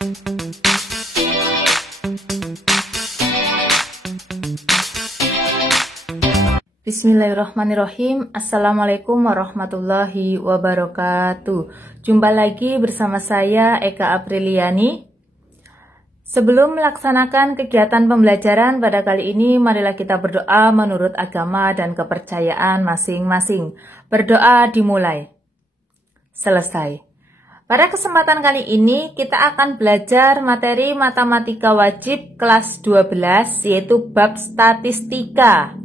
Bismillahirrahmanirrahim. Assalamualaikum warahmatullahi wabarakatuh. Jumpa lagi bersama saya Eka Apriliani. Sebelum melaksanakan kegiatan pembelajaran pada kali ini, marilah kita berdoa menurut agama dan kepercayaan masing-masing. Berdoa dimulai. Selesai. Pada kesempatan kali ini kita akan belajar materi matematika wajib kelas 12 yaitu bab statistika.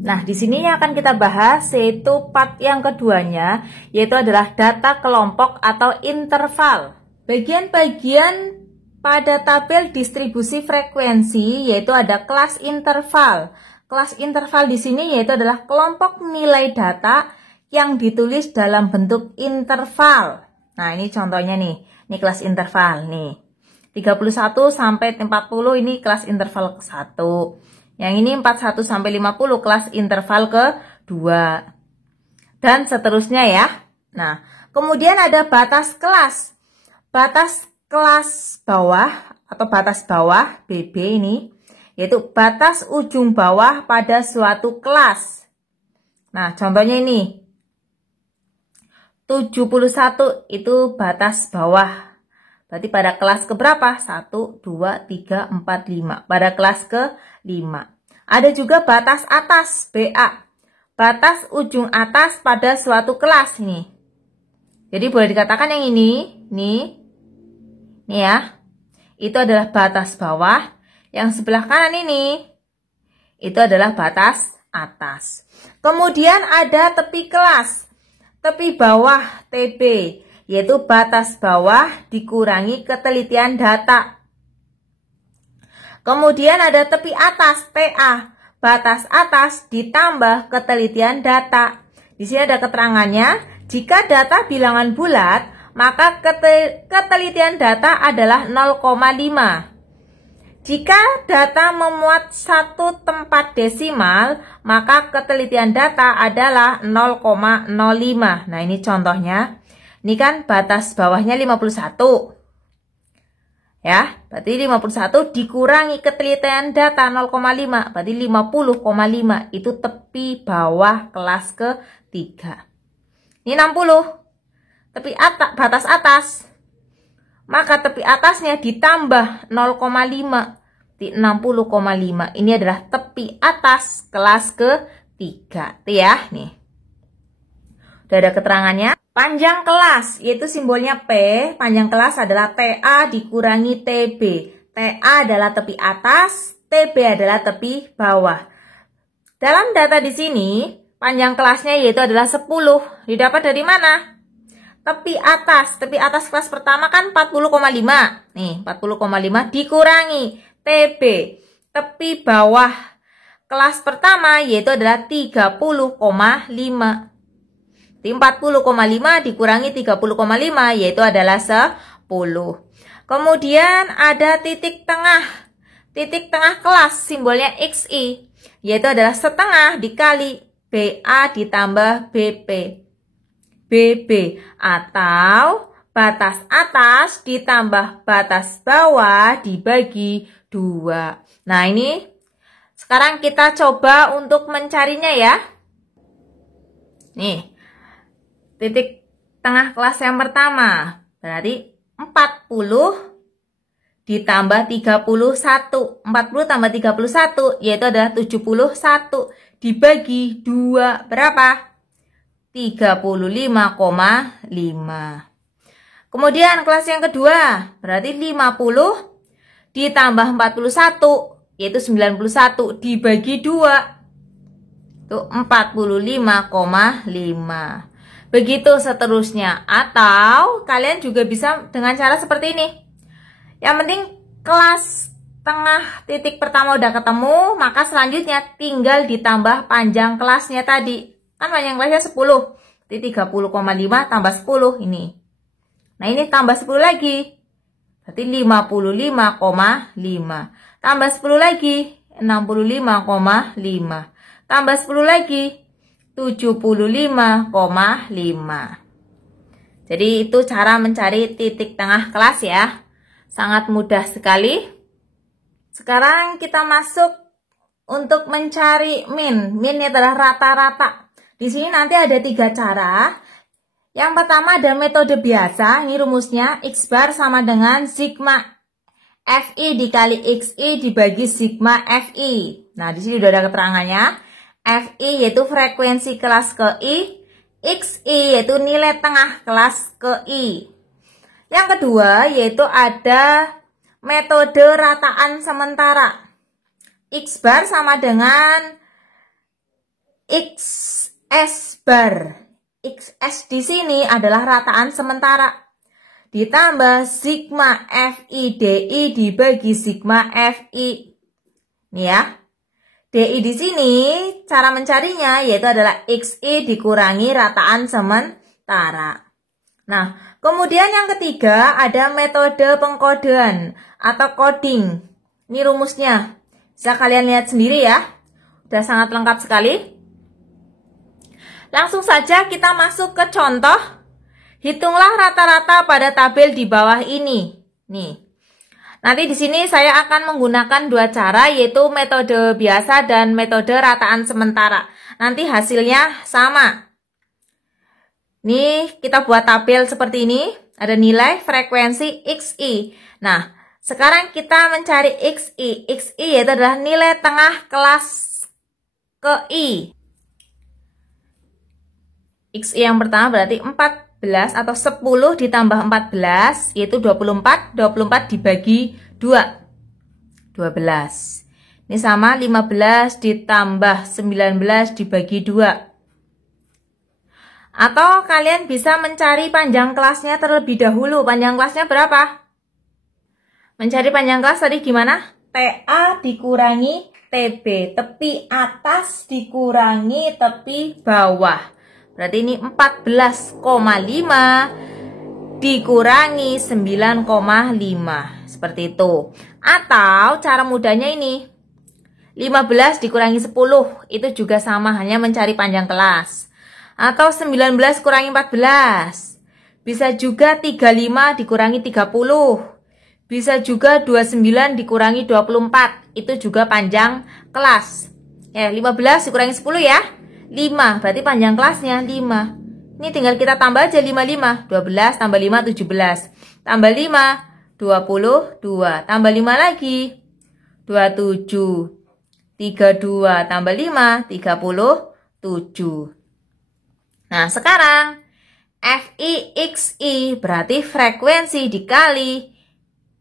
Nah, di sini yang akan kita bahas yaitu part yang keduanya, yaitu adalah data kelompok atau interval. Bagian-bagian pada tabel distribusi frekuensi yaitu ada kelas interval. Kelas interval di sini yaitu adalah kelompok nilai data yang ditulis dalam bentuk interval. Nah, ini contohnya nih. Ini kelas interval nih. 31 sampai 40 ini kelas interval ke-1. Yang ini 41 sampai 50 kelas interval ke-2. Dan seterusnya ya. Nah, kemudian ada batas kelas. Batas kelas bawah atau batas bawah BB ini yaitu batas ujung bawah pada suatu kelas. Nah, contohnya ini. 71 itu batas bawah. Berarti pada kelas keberapa? 1, 2, 3, 4, 5. Pada kelas ke-5. Ada juga batas atas, BA. Batas ujung atas pada suatu kelas ini. Jadi boleh dikatakan yang ini ya. Itu adalah batas bawah. Yang sebelah kanan ini, itu adalah batas atas. Kemudian ada tepi kelas. Tepi bawah, TB. Yaitu batas bawah dikurangi ketelitian data. Kemudian ada tepi atas, TA. Batas atas ditambah ketelitian data. Di sini ada keterangannya, jika data bilangan bulat, maka ketelitian data adalah 0,5. Jika data memuat satu tempat desimal, maka ketelitian data adalah 0,05. Nah, ini contohnya. Ini kan batas bawahnya 51. Ya, berarti 51 dikurangi ketelitian data 0,5. Berarti 50,5. Itu tepi bawah kelas ke-3. Ini 60. Tepi atas, batas atas. Maka tepi atasnya ditambah 0,5. Di 60,5. Ini adalah tepi atas kelas ke-3. Itu ya, nih. Udah ada keterangannya. Panjang kelas, yaitu simbolnya P. Panjang kelas adalah TA dikurangi TB. TA adalah tepi atas, TB adalah tepi bawah. Dalam data di sini, panjang kelasnya yaitu adalah 10. Didapat dari mana? Tepi atas kelas pertama kan 40,5. Nih, 40,5 dikurangi TB. Tepi bawah kelas pertama yaitu adalah 30,5. 40,5 dikurangi 30,5 yaitu adalah 10. Kemudian ada titik tengah. Titik tengah kelas simbolnya XI yaitu adalah setengah dikali BA ditambah BP. BB atau batas atas ditambah batas bawah dibagi 2. Nah, ini sekarang kita coba untuk mencarinya ya. Nih. Titik tengah kelas yang pertama, berarti 40 ditambah 31. 40 tambah 31, yaitu adalah 71. Dibagi 2, berapa? 35,5. Kemudian kelas yang kedua, berarti 50 ditambah 41, yaitu 91. Dibagi 2, itu 45,5. Begitu seterusnya. Atau kalian juga bisa dengan cara seperti ini. Yang penting kelas tengah titik pertama udah ketemu, maka selanjutnya tinggal ditambah panjang kelasnya tadi. Kan panjang kelasnya 10. Jadi 30,5 tambah 10 ini. Nah, ini tambah 10 lagi. Berarti 55,5. Tambah 10 lagi 65,5. Tambah 10 lagi 75,5. Jadi itu cara mencari titik tengah kelas ya. Sangat mudah sekali. Sekarang kita masuk untuk mencari min. Min adalah rata-rata. Di sini nanti ada 3 cara. Yang pertama ada metode biasa. Ini rumusnya X bar sama dengan sigma FI dikali XI dibagi sigma FI. Nah, di sini sudah ada keterangannya. FI yaitu frekuensi kelas ke I, XI yaitu nilai tengah kelas ke I. Yang kedua yaitu ada metode rataan sementara. X bar sama dengan XS bar. XS di sini adalah rataan sementara. Ditambah sigma FI DI dibagi sigma FI. Nih ya. DI di sini cara mencarinya yaitu adalah XI dikurangi rataan sementara. Nah, kemudian yang ketiga ada metode pengkodean atau coding. Ini rumusnya. Bisa kalian lihat sendiri ya. Sudah sangat lengkap sekali. Langsung saja kita masuk ke contoh. Hitunglah rata-rata pada tabel di bawah ini. Nih. Nanti di sini saya akan menggunakan 2 cara yaitu metode biasa dan metode rataan sementara. Nanti hasilnya sama. Nih, kita buat tabel seperti ini. Ada nilai frekuensi XI. Nah, sekarang kita mencari XI. XI yaitu adalah nilai tengah kelas ke I. XI yang pertama berarti 14 atau 10 ditambah 14 yaitu 24. 24 dibagi 2. 12. Ini sama 15 ditambah 19 dibagi 2. Atau kalian bisa mencari panjang kelasnya terlebih dahulu. Panjang kelasnya berapa? Mencari panjang kelas tadi gimana? TA dikurangi TB. Tepi atas dikurangi tepi bawah. Berarti ini 14,5 dikurangi 9,5. Seperti itu. Atau cara mudahnya ini. 15 dikurangi 10. Itu juga sama, hanya mencari panjang kelas. Atau 19 kurangi 14. Bisa juga 35 dikurangi 30. Bisa juga 29 dikurangi 24. Itu juga panjang kelas. 15 dikurangi 10 ya. 5, berarti panjang kelasnya 5. Ini tinggal kita tambah aja 55. 12 tambah 5, 17. Tambah 5, 22. Tambah 5 lagi, 27. 32 tambah 5, 37. Nah, sekarang FI XI berarti frekuensi dikali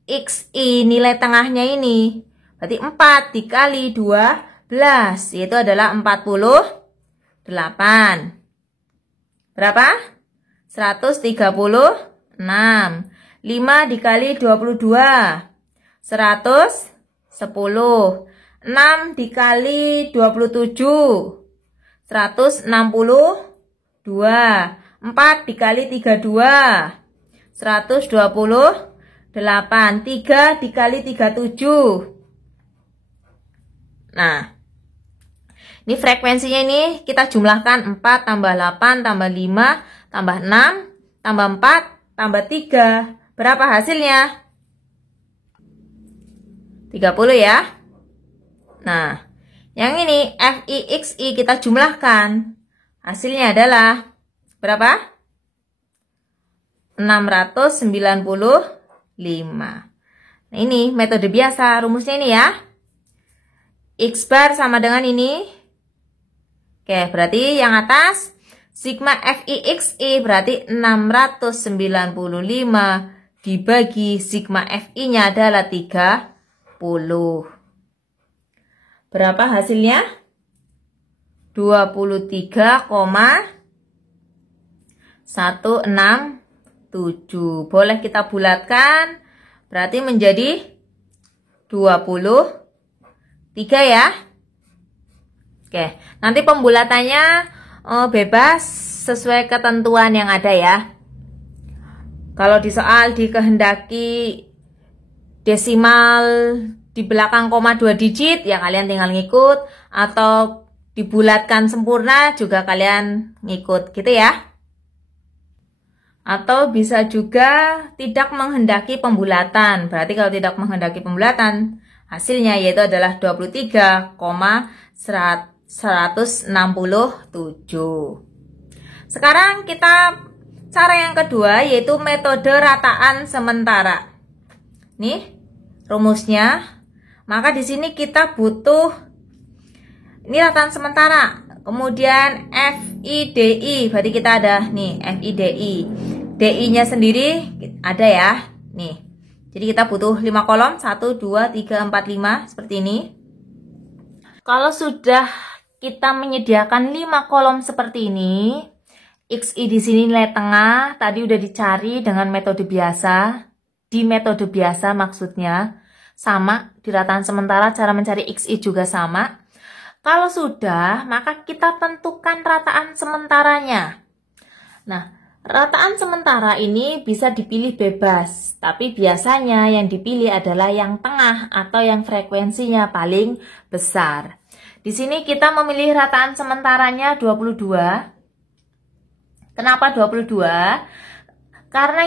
XI nilai tengahnya ini. Berarti 4 dikali 12 yaitu adalah 48. Berapa? 136. 5 dikali 22. 110. 6 dikali 27. 162. 4 dikali 32. 128. 3 dikali 37. Nah, ini frekuensinya ini kita jumlahkan 4 tambah 8 tambah 5 tambah 6 tambah 4 tambah 3. Berapa hasilnya? 30 ya. Nah, yang ini FI XI kita jumlahkan. Hasilnya adalah berapa? 695. Nah, ini metode biasa. Rumusnya ini ya. X bar sama dengan ini. Oke, berarti yang atas sigma FI XI berarti 695 dibagi sigma FI-nya adalah 30. Berapa hasilnya? 23,167. Boleh kita bulatkan. Berarti menjadi 23 ya. Oke, nanti pembulatannya bebas sesuai ketentuan yang ada ya. Kalau di soal dikehendaki desimal di belakang koma 2 digit, ya kalian tinggal ngikut. Atau dibulatkan sempurna juga kalian ngikut gitu ya. Atau bisa juga tidak menghendaki pembulatan. Berarti kalau tidak menghendaki pembulatan, hasilnya yaitu adalah 23,167. Sekarang kita cara yang kedua yaitu metode rataan sementara. Nih rumusnya. Maka di sini kita butuh ini rataan sementara. Kemudian FIDI, berarti kita ada nih FIDI. DI-nya sendiri ada ya. Nih. Jadi kita butuh 5 kolom, 1 2 3 4 5 seperti ini. Kalau sudah kita menyediakan 5 kolom seperti ini, XI di sini nilai tengah tadi udah dicari dengan metode biasa. Di metode biasa maksudnya sama, di rataan sementara cara mencari XI juga sama. Kalau sudah, maka kita tentukan rataan sementaranya. Nah, rataan sementara ini bisa dipilih bebas, tapi biasanya yang dipilih adalah yang tengah atau yang frekuensinya paling besar. Di sini kita memilih rataan sementaranya 22. Kenapa 22? Karena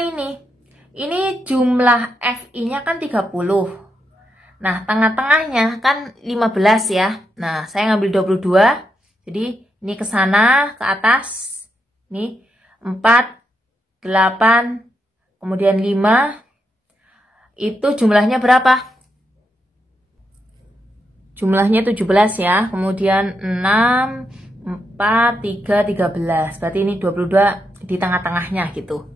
ini jumlah FI-nya kan 30. Nah, tengah-tengahnya kan 15 ya. Nah, saya ngambil 22. Jadi, ini ke sana, ke atas. Nih, 4, 8, kemudian 5. Itu jumlahnya berapa? Jumlahnya 17 ya. Kemudian 6, 4, 3, 13. Berarti ini 22 di tengah-tengahnya gitu.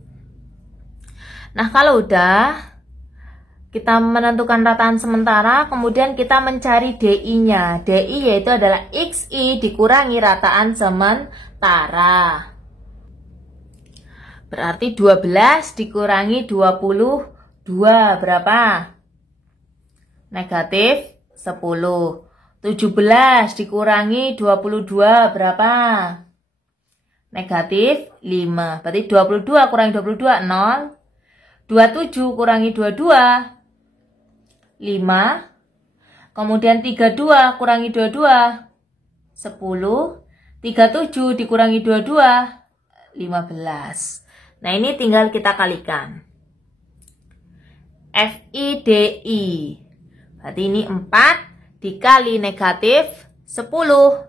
Nah, kalau udah kita menentukan rataan sementara, kemudian kita mencari DI-nya. DI yaitu adalah XI dikurangi rataan sementara. Berarti 12 dikurangi 22 berapa? Negatif 10. 17 dikurangi 22 berapa? Negatif 5. Berarti 22 kurangi 22, 0. 27 kurangi 22, 5. Kemudian 32 kurangi 22, 10. 37 dikurangi 22, 15. Nah, ini tinggal kita kalikan. FIDI. Berarti ini 4 dikali negatif 10.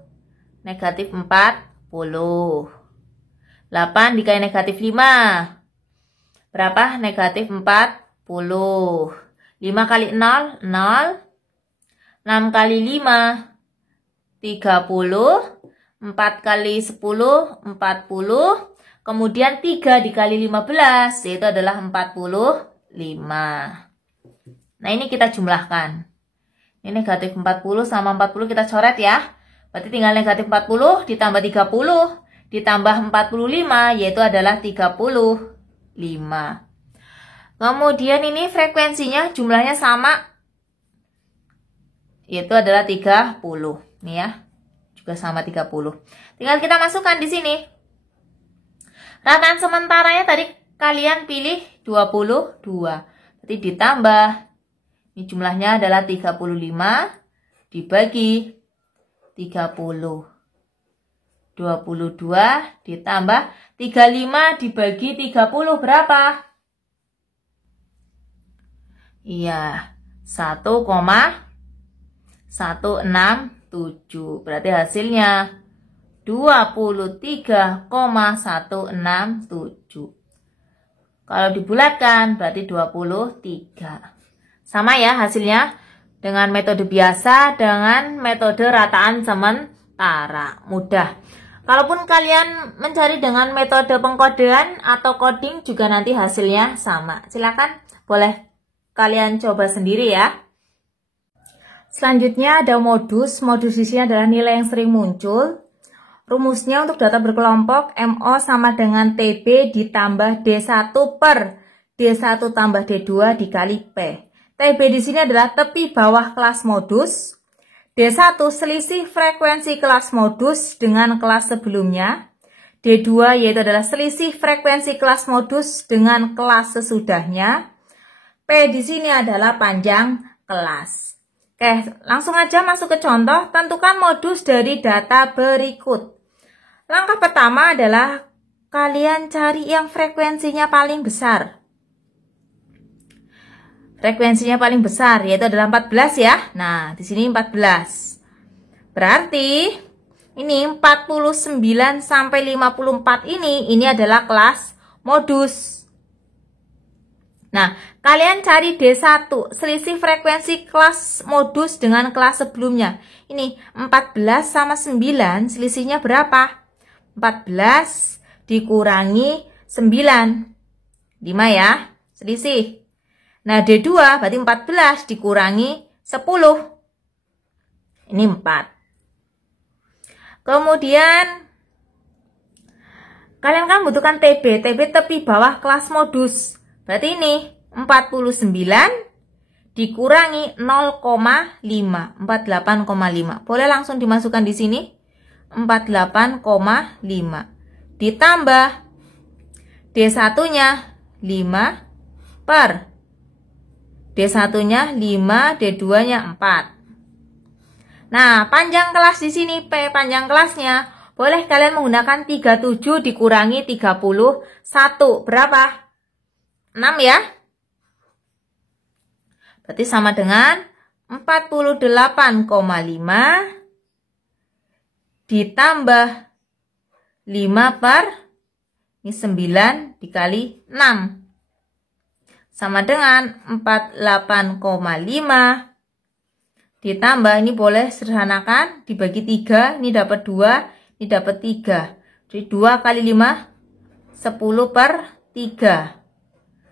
Negatif 40. 8 dikali negatif 5. Berapa? Negatif 40. 5 kali 0, 0. 6 kali 5, 30. 4 kali 10, 40. Kemudian 3 dikali 15, yaitu adalah 45. Nah, ini kita jumlahkan. Ini negatif 40 sama 40 kita coret ya. Berarti tinggal negatif 40 ditambah 30 ditambah 45, yaitu adalah 35. Kemudian ini frekuensinya jumlahnya sama, yaitu adalah 30. Nih ya, juga sama 30. Tinggal kita masukkan di sini. Rataan sementaranya tadi kalian pilih 22. Berarti ditambah, ini jumlahnya adalah 35 dibagi 30. 22 ditambah 35 dibagi 30 berapa? Iya, 1,167. Berarti hasilnya 23,167. Kalau dibulatkan berarti 23. Sama ya hasilnya dengan metode biasa dengan metode rataan sementara. Mudah. Kalaupun kalian mencari dengan metode pengkodean atau coding juga nanti hasilnya sama. Silakan boleh kalian coba sendiri ya. Selanjutnya ada modus. Modus di sini adalah nilai yang sering muncul. Rumusnya untuk data berkelompok MO sama dengan TB ditambah D1 per D1 tambah D2 dikali P. TB di sini adalah tepi bawah kelas modus. D1 selisih frekuensi kelas modus dengan kelas sebelumnya. D2 yaitu adalah selisih frekuensi kelas modus dengan kelas sesudahnya. P di sini adalah panjang kelas. Oke, langsung aja masuk ke contoh. Tentukan modus dari data berikut. Langkah pertama adalah kalian cari yang frekuensinya paling besar. Frekuensinya paling besar yaitu adalah 14 ya. Nah, di sini 14. Berarti ini 49 sampai 54 ini adalah kelas modus. Nah, kalian cari D1, selisih frekuensi kelas modus dengan kelas sebelumnya. Ini 14 sama 9, selisihnya berapa? 14 dikurangi 9. 5 ya, selisih. Nah, D2 berarti 14 dikurangi 10. Ini 4. Kemudian kalian kan butuhkan TB. TB tepi bawah kelas modus. Berarti ini 49 dikurangi 0,5. 48,5. Boleh langsung dimasukkan di sini. 48,5. Ditambah D1-nya 5 per D1-nya 5, D2-nya 4. Nah, panjang kelas di sini, P panjang kelasnya, boleh kalian menggunakan 37 dikurangi 31. Berapa? 6 ya? Berarti sama dengan 48,5 ditambah 5 per, ini 9 dikali 6. Sama dengan 48,5 ditambah, ini boleh sederhanakan, dibagi 3, ini dapat 2, ini dapat 3. Jadi 2 kali 5, 10 per 3.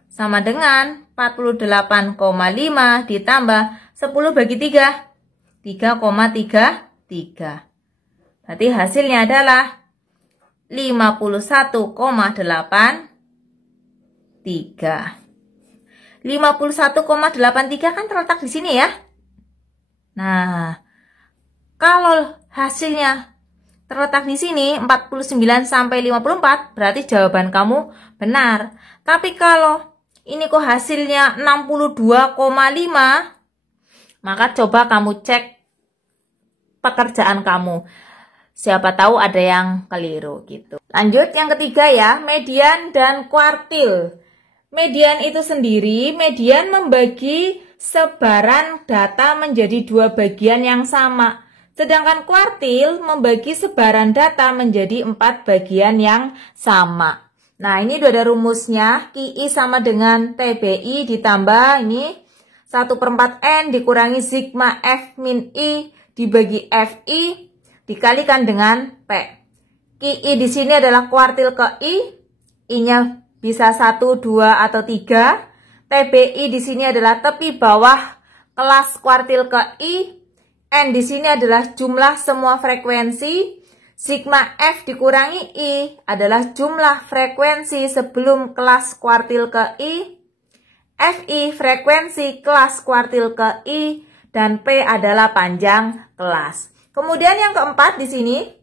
Sama dengan 48,5 ditambah 10 bagi 3, 3,33. Berarti hasilnya adalah 51,83. 51,83 kan terletak di sini ya. Nah, kalau hasilnya terletak di sini 49 sampai 54, berarti jawaban kamu benar. Tapi kalau ini kok hasilnya 62,5, maka coba kamu cek pekerjaan kamu. Siapa tahu ada yang keliru gitu. Lanjut yang ketiga ya, median dan kuartil. Median itu sendiri, median membagi sebaran data menjadi 2 bagian yang sama. Sedangkan kuartil membagi sebaran data menjadi 4 bagian yang sama. Nah, ini udah ada rumusnya. QI sama dengan TBI ditambah ini 1/4N dikurangi sigma F min I dibagi FI dikalikan dengan P. QI di sini adalah kuartil ke I. I-nya bisa 1, 2, atau 3. TBI di sini adalah tepi bawah kelas kuartil ke I. N di sini adalah jumlah semua frekuensi. Sigma F dikurangi I adalah jumlah frekuensi sebelum kelas kuartil ke I. FI frekuensi kelas kuartil ke I. Dan P adalah panjang kelas. Kemudian yang keempat di sini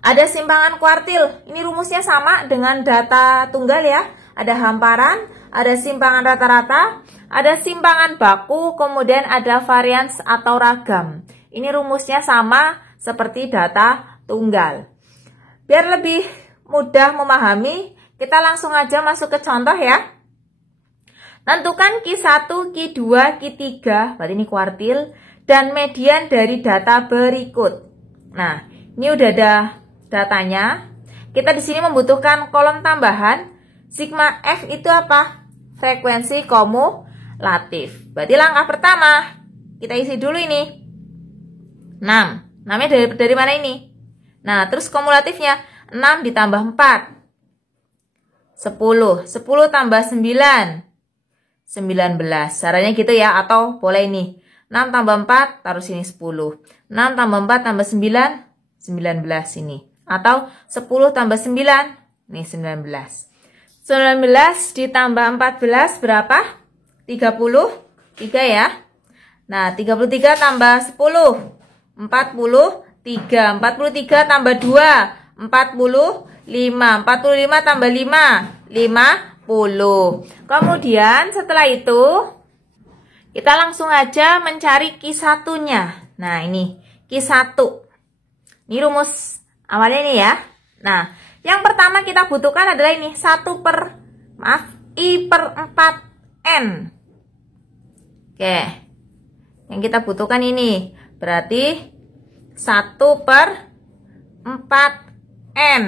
ada simpangan kuartil. Ini rumusnya sama dengan data tunggal ya. Ada hamparan, ada simpangan rata-rata, ada simpangan baku, kemudian ada varians atau ragam. Ini rumusnya sama seperti data tunggal. Biar lebih mudah memahami, kita langsung aja masuk ke contoh ya. Tentukan Q1, Q2, Q3, berarti ini kuartil, dan median dari data berikut. Nah, ini udah ada datanya. Kita di sini membutuhkan kolom tambahan. Sigma F itu apa? Frekuensi kumulatif. Berarti langkah pertama kita isi dulu ini 6. Namanya dari mana ini? Nah, terus kumulatifnya 6 ditambah 4 10. 10 tambah 9 19. Caranya gitu ya, atau boleh ini 6 tambah 4 taruh sini 10. 6 tambah 4 tambah 9 19 ini. Atau 10 tambah 9, nih 19. 19 ditambah 14 berapa? 33 ya. Nah, 33 tambah 10, 43. 43 tambah 2, 45. 45 tambah 5, 50. Kemudian setelah itu, kita langsung aja mencari Q1-nya. Nah, ini Q1. Ini rumus awalnya ini ya. Nah, Yang pertama kita butuhkan adalah ini, I per 4N. Oke, yang kita butuhkan ini, berarti 1 per 4N.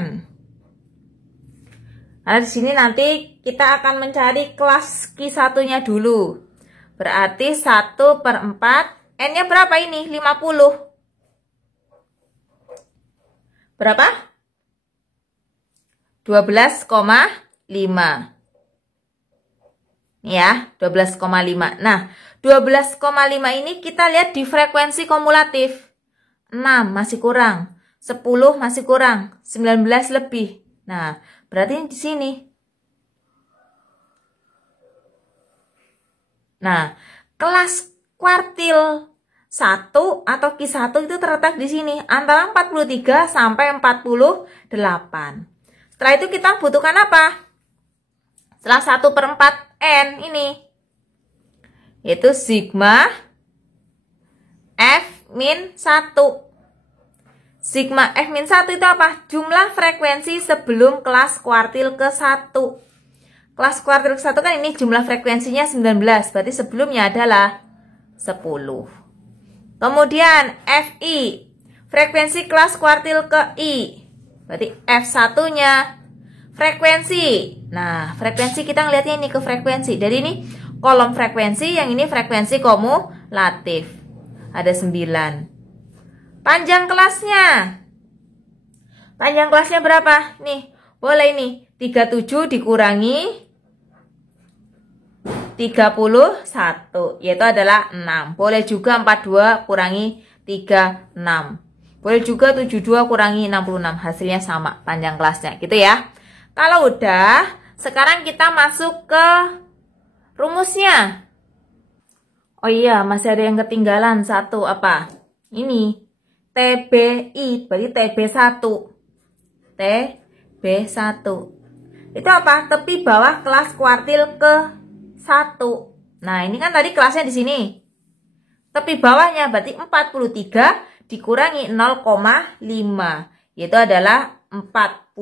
Nah, di sini nanti kita akan mencari kelas Q1-nya dulu. Berarti 1 per 4, N-nya berapa ini? 50. Berapa? 12,5. Ya, 12,5. Nah, 12,5 ini kita lihat di frekuensi kumulatif. 6 masih kurang, 10 masih kurang, 19 lebih. Nah, berarti di sini. Nah, kelas kuartil 1 atau Q1 itu terletak di sini antara 43 sampai 48. Setelah itu kita butuhkan apa? Setelah 1 per 4N ini, yaitu sigma F-1. Sigma F-1 itu apa? Jumlah frekuensi sebelum kelas kuartil ke-1. Kelas kuartil ke-1 kan ini jumlah frekuensinya 19, berarti sebelumnya adalah 10. Kemudian Fi, frekuensi kelas kuartil ke-I, berarti F1-nya frekuensi. Nah, frekuensi kita ngelihatnya ini ke frekuensi. Dari ini kolom frekuensi, yang ini frekuensi kumulatif. Ada 9. Panjang kelasnya. Panjang kelasnya berapa? Nih, boleh ini 37 dikurangi 31, yaitu adalah 6. Boleh juga 42 kurangi 36. Boleh juga 72 kurangi 66. Hasilnya sama panjang kelasnya, gitu ya. Kalau udah, sekarang kita masuk ke rumusnya. Oh iya, masih ada yang ketinggalan satu, apa? Ini TBI, berarti TB1. TB1. Itu apa? Tepi bawah kelas kuartil ke-1. Nah, ini kan tadi kelasnya di sini. Tepi bawahnya berarti 43 dikurangi 0,5, yaitu adalah 42,5.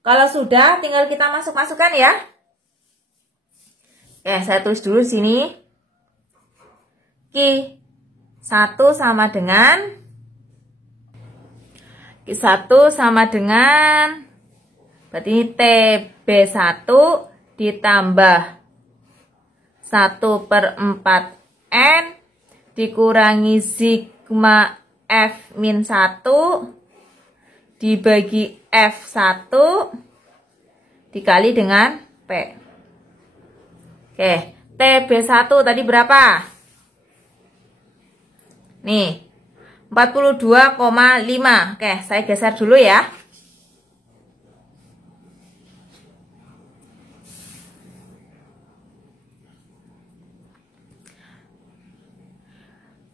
Kalau sudah, tinggal kita masukkan ya. Oke, saya tulis dulu sini. Q1 sama dengan berarti ini TB1 ditambah 1 per 4N dikurangi sigma F-1 dibagi F1 dikali dengan P. Oke, TB1 tadi berapa? Nih, 42,5. Oke, saya geser dulu ya.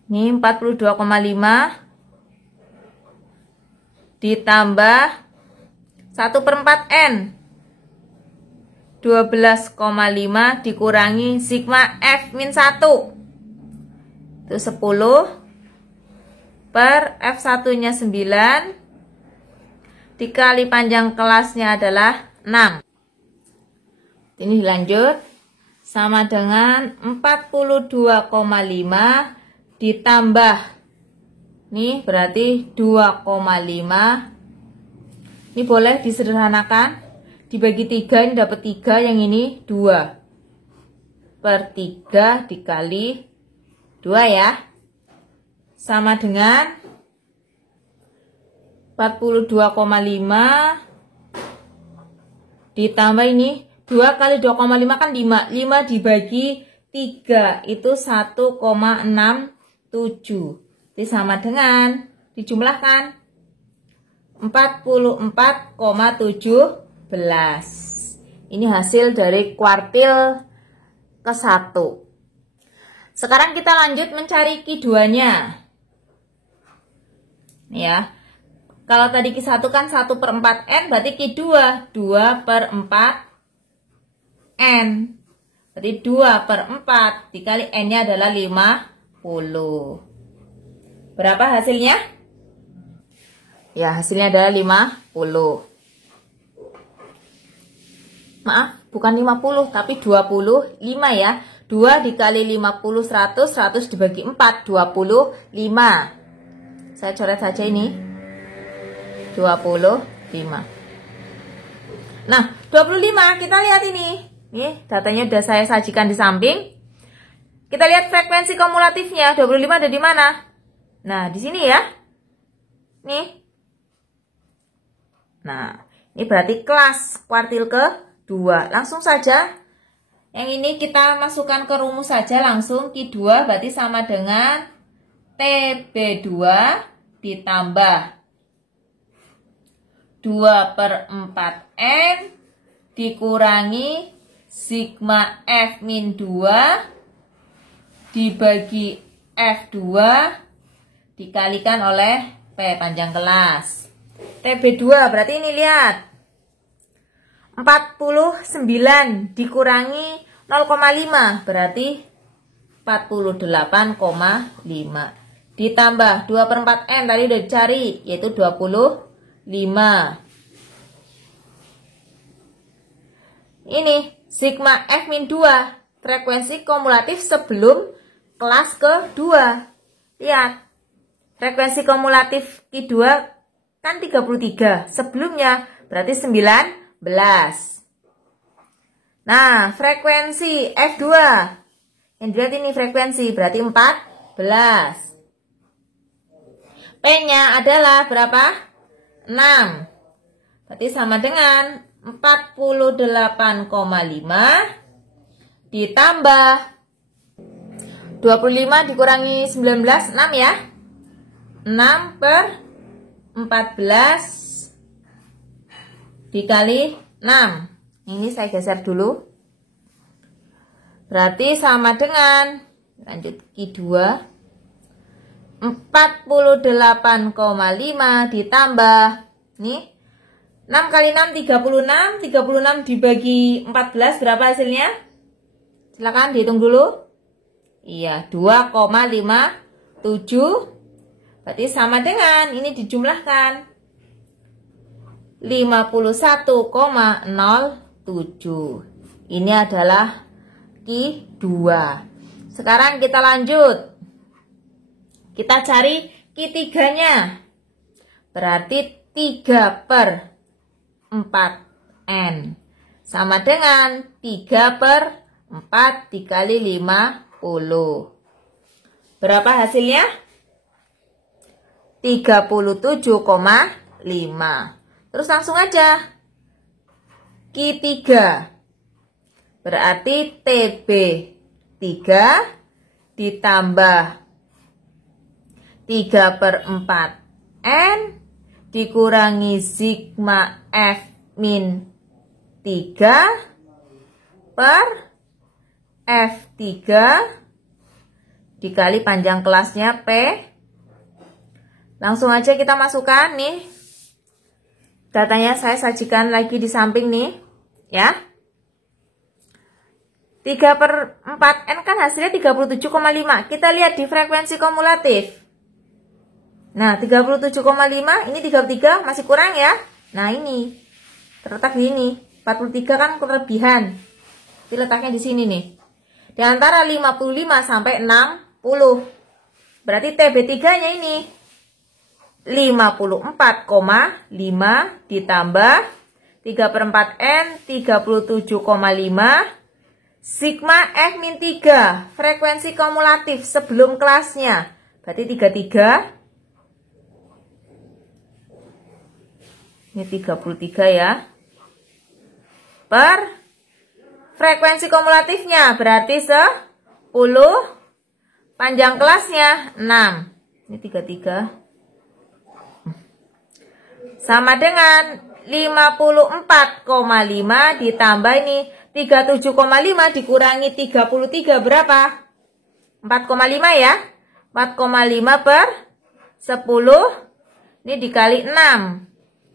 Ini 42,5 ditambah 1 per 4N. 12,5 dikurangi sigma F-1. Itu 10 per F1-nya 9 dikali panjang kelasnya adalah 6. Ini lanjut sama dengan 42,5 ditambah nih berarti 2,5. Ini boleh disederhanakan, dibagi 3 ini dapat 3, yang ini 2 per 3 dikali 2 ya, sama dengan 42,5 ditambah ini 2 kali 2,5 kan 5. 5 dibagi 3 itu 1,67. Ini sama dengan dijumlahkan 44,17. Ini hasil dari kuartil ke-1. Sekarang kita lanjut mencari Q2-nya. Ya. Kalau tadi Q1 kan 1 per 4N, berarti Q2 2 per 4N. Berarti 2 per 4 dikali N-nya adalah 50. Berapa hasilnya? Ya, hasilnya adalah 50. Maaf, bukan 50, tapi 25 ya. 2 dikali 50, 100, 100 dibagi 4, 25. Saya coret saja ini. 25. Nah, 25 kita lihat ini. Nih, datanya sudah saya sajikan di samping. Kita lihat frekuensi kumulatifnya. 25 ada di mana? Nah, di sini ya. Nih. Nah, ini berarti kelas kuartil ke-2. Langsung saja. Yang ini kita masukkan ke rumus saja langsung. Q2 berarti sama dengan TB2 ditambah 2/4N dikurangi sigma F min 2 dibagi F2 dikalikan oleh P panjang kelas. TB2 berarti ini lihat. 49 dikurangi 0,5 berarti 48,5. Ditambah 2/4N tadi udah dicari yaitu 25. Ini sigma F min 2 frekuensi kumulatif sebelum kelas ke-2. Lihat, frekuensi kumulatif Q2 kan 33. Sebelumnya berarti 19. Nah, frekuensi F2. Yang dilihat ini frekuensi berarti 14. P-nya adalah berapa? 6. Berarti sama dengan 48,5 ditambah 25 dikurangi 19, 6 ya. 6/14 dikali 6. Ini saya geser dulu. Berarti sama dengan, lanjut Q2, 48,5 ditambah, nih, 6 kali 6, 36. 36 dibagi 14, berapa hasilnya? Silakan dihitung dulu. Iya, 2,57. Berarti sama dengan, ini dijumlahkan. 51,07. Ini adalah Q2. Sekarang kita lanjut. Kita cari Q3-nya. Berarti 3/4N. Sama dengan 3/4 dikali 50. Berapa hasilnya? 37,5. Terus langsung aja. Q3 berarti TB3 ditambah 3/4N dikurangi sigma F min 3 per F3 dikali panjang kelasnya P. Langsung aja kita masukkan nih. Datanya saya sajikan lagi di samping nih. Ya. 3/4N kan hasilnya 37,5. Kita lihat di frekuensi kumulatif. Nah, 37,5 ini 33 masih kurang ya. Nah, ini terletak di ini. 43 kan kelebihan. Ini letaknya di sini nih. Di antara 55 sampai 60. Berarti TB3-nya ini 54,5 ditambah 3/4N 37,5 sigma F min 3 frekuensi kumulatif sebelum kelasnya. Berarti 33. Ini 33 ya. Per frekuensi kumulatifnya berarti 10. Panjang kelasnya 6. Ini 33. Sama dengan 54,5 ditambah ini 37,5 dikurangi 33 berapa? 4,5 ya. 4,5 per 10. Ini dikali 6.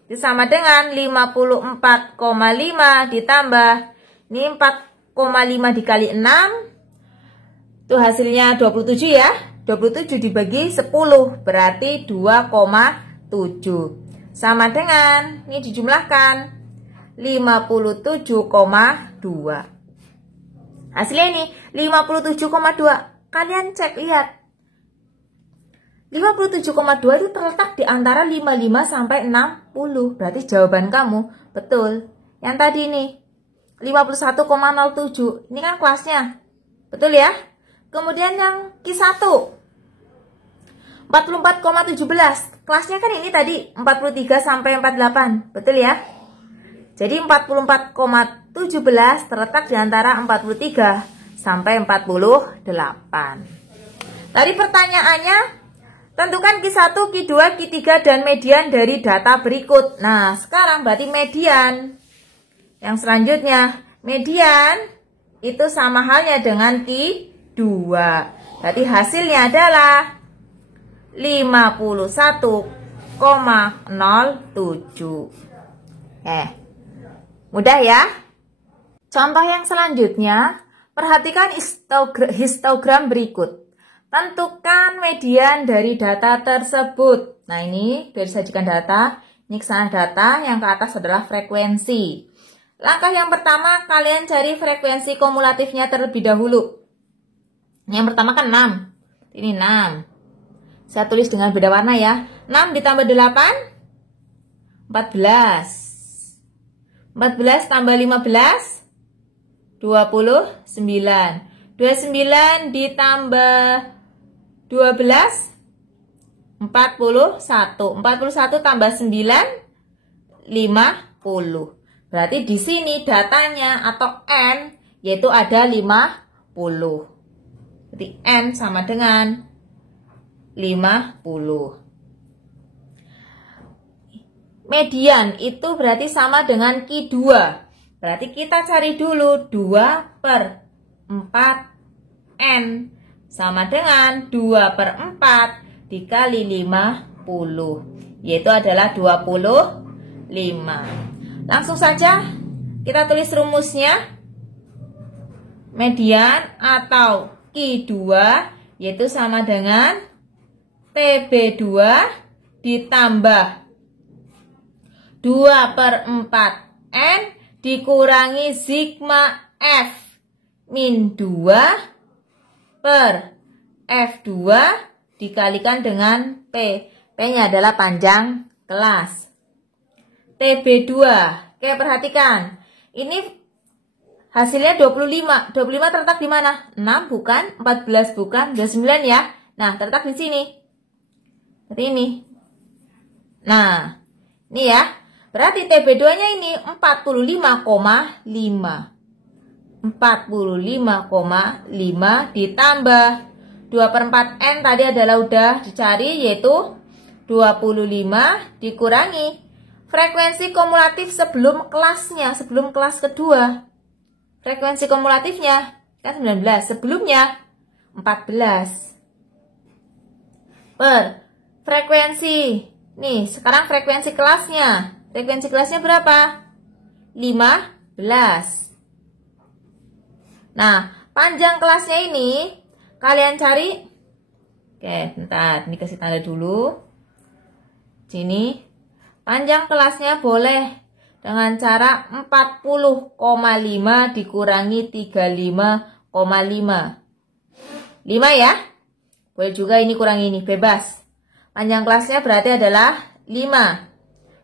Ini sama dengan 54,5 ditambah. Ini 4,5 dikali 6. Itu hasilnya 27 ya. 27 dibagi 10 berarti 2,7. sama dengan, ini dijumlahkan, 57,2. Hasilnya ini 57,2. Kalian cek, lihat. 57,2 itu terletak di antara 55 sampai 60. Berarti jawaban kamu betul. Yang tadi ini 51,07. Ini kan kelasnya. Betul ya? Kemudian yang Q1 44,17. Kelasnya kan ini tadi 43 sampai 48. Betul ya? Jadi 44,17 terletak di antara 43 sampai 48. Tadi pertanyaannya, tentukan Q1, Q2, Q3, dan median dari data berikut. Nah, sekarang berarti median. Yang selanjutnya, median itu sama halnya dengan Q2. Berarti hasilnya adalah 51,07. Mudah ya? Contoh yang selanjutnya, perhatikan histogram berikut. Tentukan median dari data tersebut. Nah, ini sudah disajikan data. Ini kesana data, yang ke atas adalah frekuensi. Langkah yang pertama, kalian cari frekuensi kumulatifnya terlebih dahulu. Yang pertama kan 6. Ini 6. Saya tulis dengan beda warna ya. 6 ditambah 8, 14. 14 tambah 15, 29. 29 ditambah 12, 41. 41 tambah 9, 50. Berarti di sini datanya atau N yaitu ada 50. Jadi N sama dengan 50. Median itu berarti sama dengan Q2. Berarti kita cari dulu 2/4N sama dengan 2/4 dikali 50. Yaitu adalah 25. Langsung saja kita tulis rumusnya. Median atau Q2 yaitu sama dengan TB2 ditambah 2/4N dikurangi sigma F min 2 per F2 dikalikan dengan P. P-nya adalah panjang kelas. TB2. Oke, perhatikan. Ini hasilnya 25. 25 terletak di mana? 6 bukan, 14 bukan, 29 ya. Nah, terletak di sini. Seperti ini. Nah, ini ya. Berarti TB2-nya ini 45,5. 45,5 ditambah 2/4N tadi adalah udah dicari, yaitu 25 dikurangi frekuensi kumulatif sebelum kelasnya, sebelum kelas kedua. Frekuensi kumulatifnya kan 19, sebelumnya 14. Per frekuensi. Nih, sekarang frekuensi kelasnya. Frekuensi kelasnya berapa? 15. Nah, panjang kelasnya ini kalian cari. Oke, bentar. Ini kasih tanda dulu. Sini. Panjang kelasnya boleh dengan cara 40,5 dikurangi 35,5. 5 ya. Boleh juga ini kurang ini, bebas. Panjang kelasnya berarti adalah 5.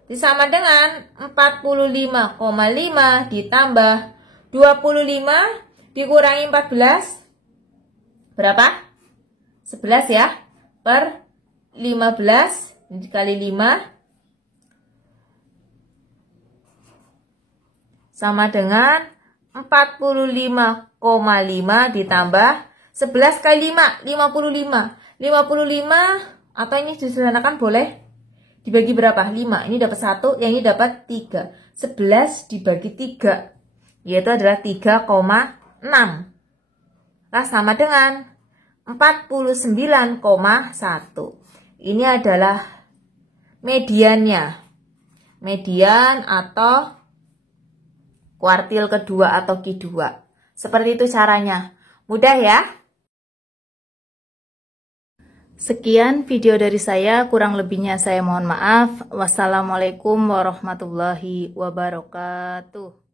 Disama dengan 45,5 ditambah 25 dikurangi 14. Berapa? 11 ya. Per 15 dikali 5 sama dengan 45,5 ditambah 11 kali 5, 55. 55 atau ini disederhanakan boleh dibagi berapa? 5. Ini dapat 1, yang ini dapat 3. 11 dibagi 3, yaitu adalah 3,6. Nah, sama dengan 49,1. Ini adalah mediannya. Median atau kuartil kedua atau Q2. Seperti itu caranya. Mudah ya? Sekian video dari saya, kurang lebihnya saya mohon maaf. Wassalamualaikum warahmatullahi wabarakatuh.